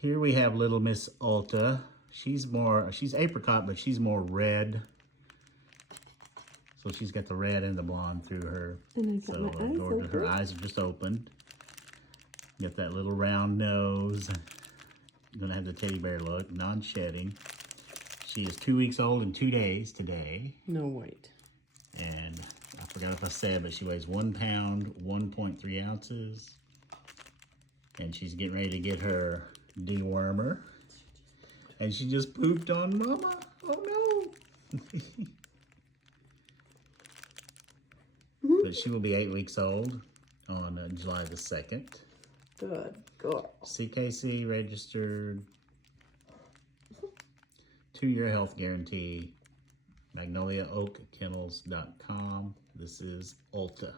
Here we have little Miss Ulta. She's apricot, but she's more red. So she's got the red and the blonde through her. And I got my eyes open. Her eyes are just opened. Got that little round nose. Gonna have the teddy bear look, non-shedding. She is 2 weeks old and 2 days today. No, wait. And I forgot if I said, but she weighs 1 pound, 1.3 ounces. And she's getting ready to get her dewormer. And she just pooped on Mama. Oh no. But she will be 8 weeks old on July the 2nd. Good girl. CKC registered. 2-year health guarantee. MagnoliaOakKennels.com. This is Ulta.